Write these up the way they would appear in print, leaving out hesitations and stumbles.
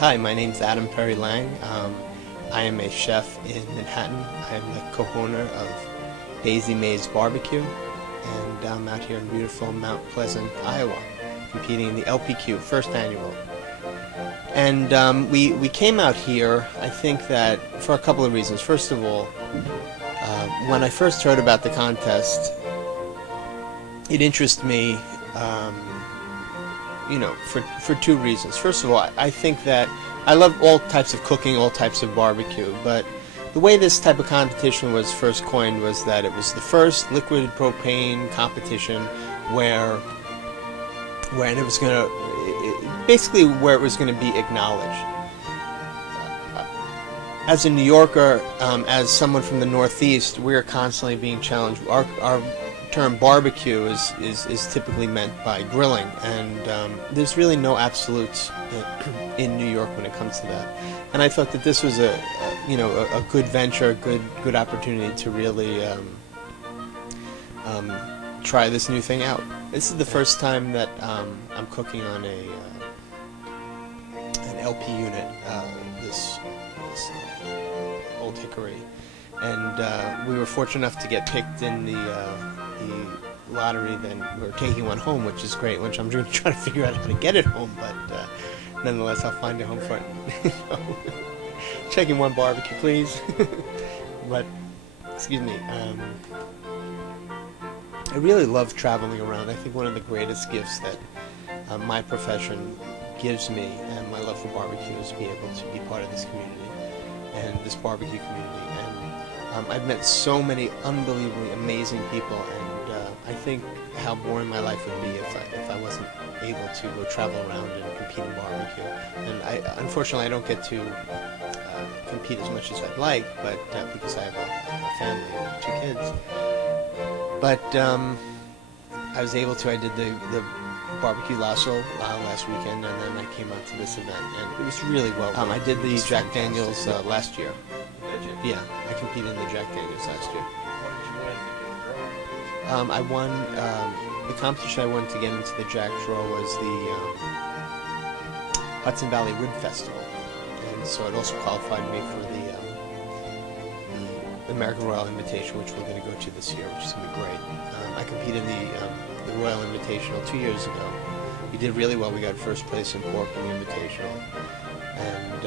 Hi, my name's Adam Perry Lang. I am a chef in Manhattan. I am the co-owner of Daisy Mae's Barbecue, and I'm out here in beautiful Mount Pleasant, Iowa, competing in the LPQ, first annual. And we came out here, I think that for a couple of reasons. First of all, when I first heard about the contest, it interested me, for two reasons. First of all, I think that I love all types of cooking, all types of barbecue, but the way this type of competition was first coined was that it was the first liquid propane competition where it was going to, basically where it was going to be acknowledged. As a New Yorker, as someone from the Northeast, we're constantly being challenged. Our term barbecue is typically meant by grilling, and there's really no absolutes in New York when it comes to that. And I thought that this was a good venture, a good opportunity to really try this new thing out. This is the first time that I'm cooking on an LP unit, this Old Hickory, and we were fortunate enough to get picked in the lottery. Then we're taking one home, which is great, which I'm going to try to figure out how to get it home, but nonetheless I'll find a home for it. Checking one barbecue, please. But excuse me, I really love traveling around. I think one of the greatest gifts that my profession gives me, and my love for barbecue, is to be able to be part of this community and this barbecue community. And I've met so many unbelievably amazing people, and I think how boring my life would be if I wasn't able to go travel around and compete in barbecue. And unfortunately I don't get to compete as much as I'd like, but because I have a family and 2 kids. But I was able to. I did the barbecue lasso last weekend, and then I came out to this event, and it was really well. I did the Jack Daniels last year. Did you? Yeah, I competed in the Jack Daniels last year. What did you win? I won, the competition I won to get into the Jack Draw was the Hudson Valley Rib Festival, and so it also qualified me for the American Royal Invitation, which we're going to go to this year, which is going to be great. I competed in the Royal Invitational 2 years ago. We did really well. We got first place in pork in the Invitational, and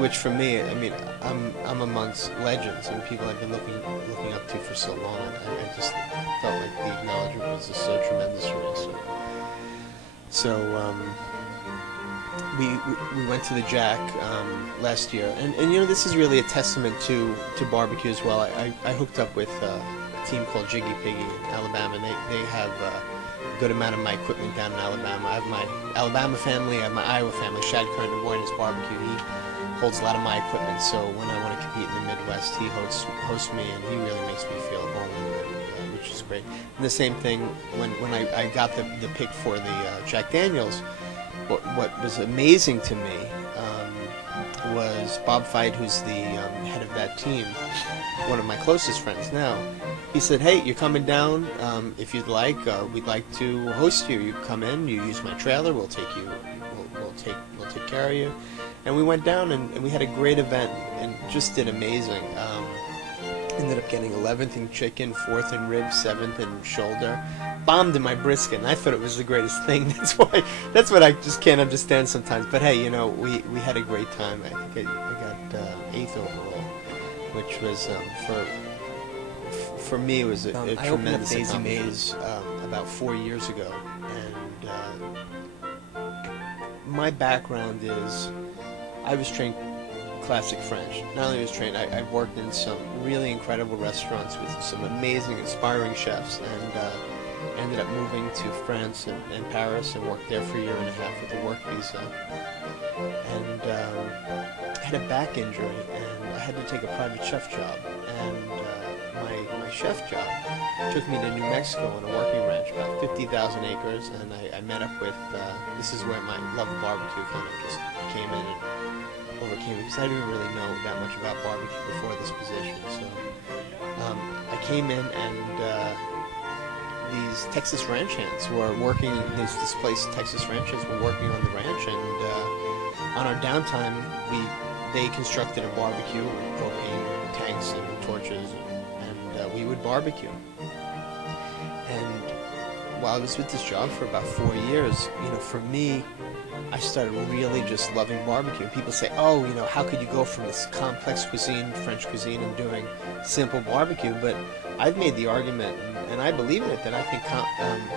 which for me, I mean, I'm amongst legends and people I've been looking up to for so long. I just felt like the acknowledgement was just so tremendous for me. So we went to the Jack last year, and this is really a testament to barbecue as well. I hooked up with a team called Jiggy Piggy in Alabama, and they have a good amount of my equipment down in Alabama. I have my Alabama family, I have my Iowa family. Shad Kern, the boy in his barbecue, he holds a lot of my equipment, so when I want to compete in the Midwest, he hosts me, and he really makes me feel home, which is great. And the same thing when I got the pick for the Jack Daniels. What was amazing to me was Bob Feit, who's the head of that team, one of my closest friends now. He said, "Hey, you're coming down. If you'd like, we'd like to host you. You come in, you use my trailer. We'll take you. We'll take care of you." And we went down and we had a great event and just did amazing. Ended up getting 11th in chicken, 4th in ribs, 7th in shoulder. Bombed in my brisket, and I thought it was the greatest thing. That's what I just can't understand sometimes. But hey, we had a great time. I think I got 8th overall, which was for me it was a tremendous Daisy Mae's about 4 years ago, and my background is I was trained classic French. Not only was trained, I've worked in some really incredible restaurants with some amazing, inspiring chefs, and ended up moving to France and Paris and worked there for a year and a half with a work visa. And I had a back injury, and I had to take a private chef job. And my chef job took me to New Mexico on a working ranch, about 50,000 acres, and I met up with, this is where my love of barbecue kind of just came in and overcame, because I didn't really know that much about barbecue before this position. So I came in, and these Texas ranch hands were working, this place Texas ranch hands were working on the ranch, and on our downtime, they constructed a barbecue with propane tanks and torches, and we would barbecue. And while I was with this job for about 4 years, for me, I started really just loving barbecue. People say, oh, how could you go from this complex cuisine, French cuisine, and doing simple barbecue? But I've made the argument, and I believe in it, that I think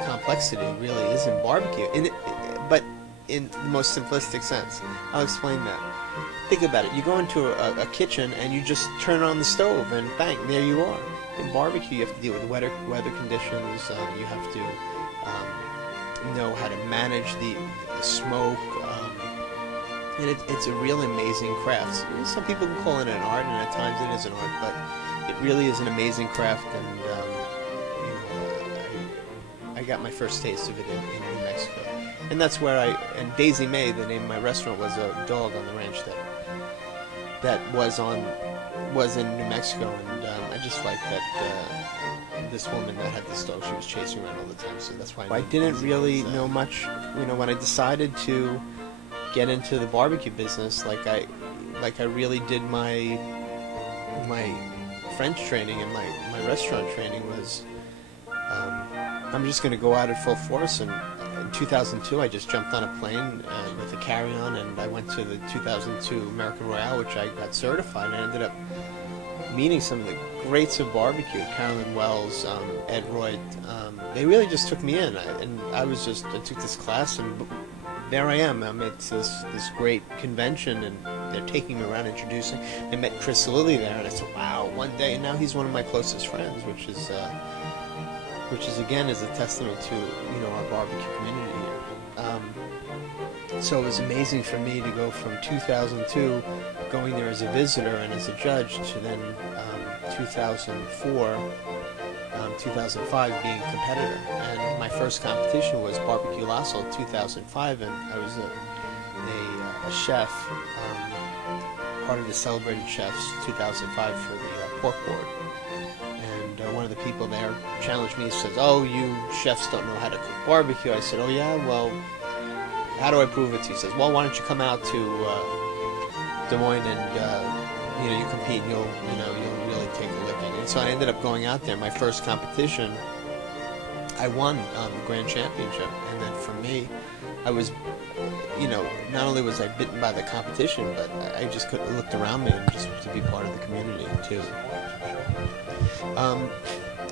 complexity really is in barbecue, but in the most simplistic sense. I'll explain that. Think about it. You go into a kitchen and you just turn on the stove and bang, there you are. In barbecue, you have to deal with weather conditions. You have to know how to manage the smoke. And it's a really amazing craft. Some people can call it an art, and at times it is an art, but it really is an amazing craft. And I got my first taste of it in New Mexico. And that's where and Daisy May, the name of my restaurant, was a dog on the ranch that was in New Mexico, and I just liked that this woman that had this dog, she was chasing around all the time, so that's why I didn't really know much. When I decided to get into the barbecue business, like I really did my French training and my restaurant training was, I'm just going to go out at full force. And in 2002, I just jumped on a plane with a carry-on, and I went to the 2002 American Royale, which I got certified, and I ended up meeting some of the greats of barbecue, Carolyn Wells, Ed Royd. They really just took me in, I took this class, and there I am. I'm at this great convention, and they're taking me around, introducing. I met Chris Lilly there, and I said, wow, one day, and now he's one of my closest friends, which is again is a testament to our barbecue community here. So it was amazing for me to go from 2002 going there as a visitor and as a judge to then 2004, 2005 being a competitor. And my first competition was Barbecue Lasso 2005, and I was a chef, part of the Celebrated Chefs 2005 for the pork board. One of the people there challenged me and says, oh, you chefs don't know how to cook barbecue. I said, oh yeah, well, how do I prove it to you? He says, well, why don't you come out to Des Moines and you compete, and you'll really take a licking. And so I ended up going out there. My first competition, I won the grand championship, and then for me, I was, not only was I bitten by the competition, but I just looked around me and just to be part of the community too.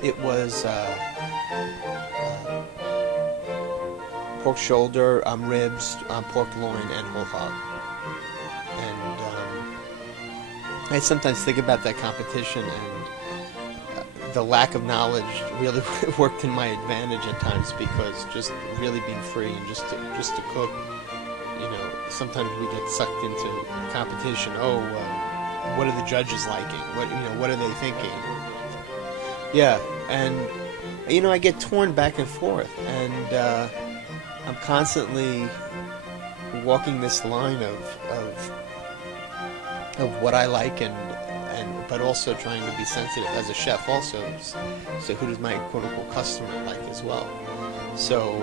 It was pork shoulder, ribs, pork loin, and whole hog. And I sometimes think about that competition, and the lack of knowledge really worked in my advantage at times, because just really being free and just to cook, sometimes we get sucked into competition. Oh, what are the judges liking? What are they thinking? Yeah, and I get torn back and forth, and I'm constantly walking this line of what I like, and but also trying to be sensitive as a chef also. So who does my quote-unquote customer like as well? So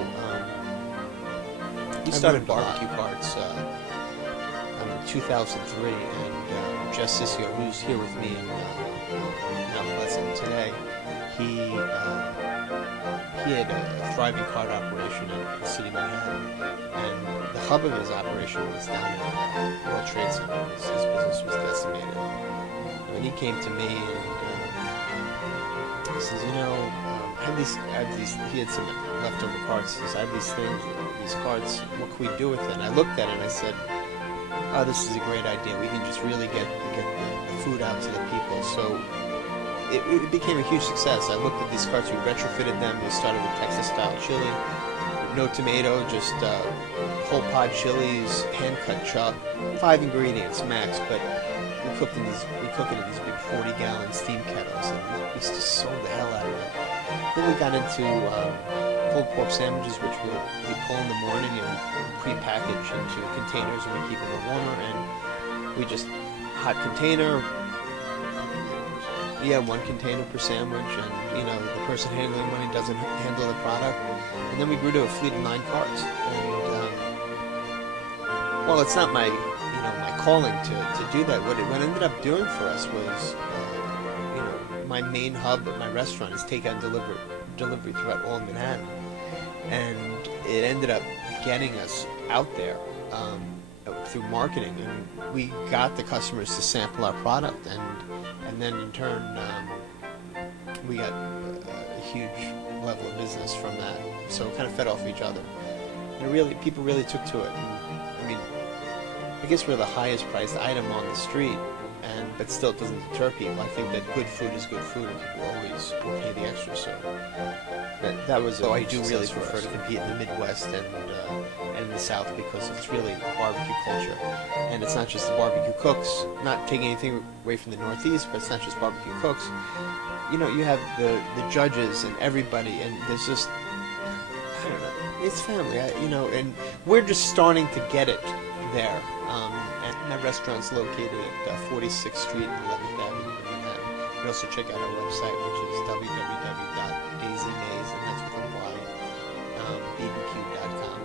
we started barbecue carts in 2003, and Jess Sissio, who's here with me in Mount Pleasant today, he had a thriving cart operation in the city of Manhattan, and the hub of his operation was down in World Trade Center. His business was decimated. And he came to me and he says, I have these, he had some leftover carts. He says, I have these things, these carts, what can we do with it? And I looked at it and I said, oh, this is a great idea. We can just really get the food out to the people. So it became a huge success. I looked at these carts, we retrofitted them. We started with Texas-style chili, no tomato, just whole pod chilies, hand-cut chuck, 5 ingredients max. But we cook it in these big 40-gallon steam kettles, and we just sold the hell out of it. Then we got into pulled pork sandwiches, which we pull in the morning and pre-package into containers, and we keep them warmer. And we just hot container. Yeah, 1 container per sandwich, and the person handling money doesn't handle the product. And then we grew to a fleet of 9 carts. And well, it's not my my calling to do that. What it ended up doing for us was, my main hub of my restaurant is takeout and delivery throughout all of Manhattan, and it ended up getting us out there through marketing, and we got the customers to sample our product, and then in turn we got a huge level of business from that. So it kind of fed off each other, and people really took to it. And, I guess we're the highest priced item on the street, but still it doesn't deter people. I think that good food is good food, and people always will pay the extra. So that was. So I do really prefer to compete in the Midwest and in the South, because it's really barbecue culture, and it's not just the barbecue cooks. Not taking anything away from the Northeast, but it's not just barbecue cooks. You have the judges and everybody, and there's just, I don't know, it's family. And we're just starting to get it there. And my restaurant's located at 46th Street and 11th Avenue in Manhattan. You can also check out our website, which is www.daisymays, and that's with a Y, bbq.com.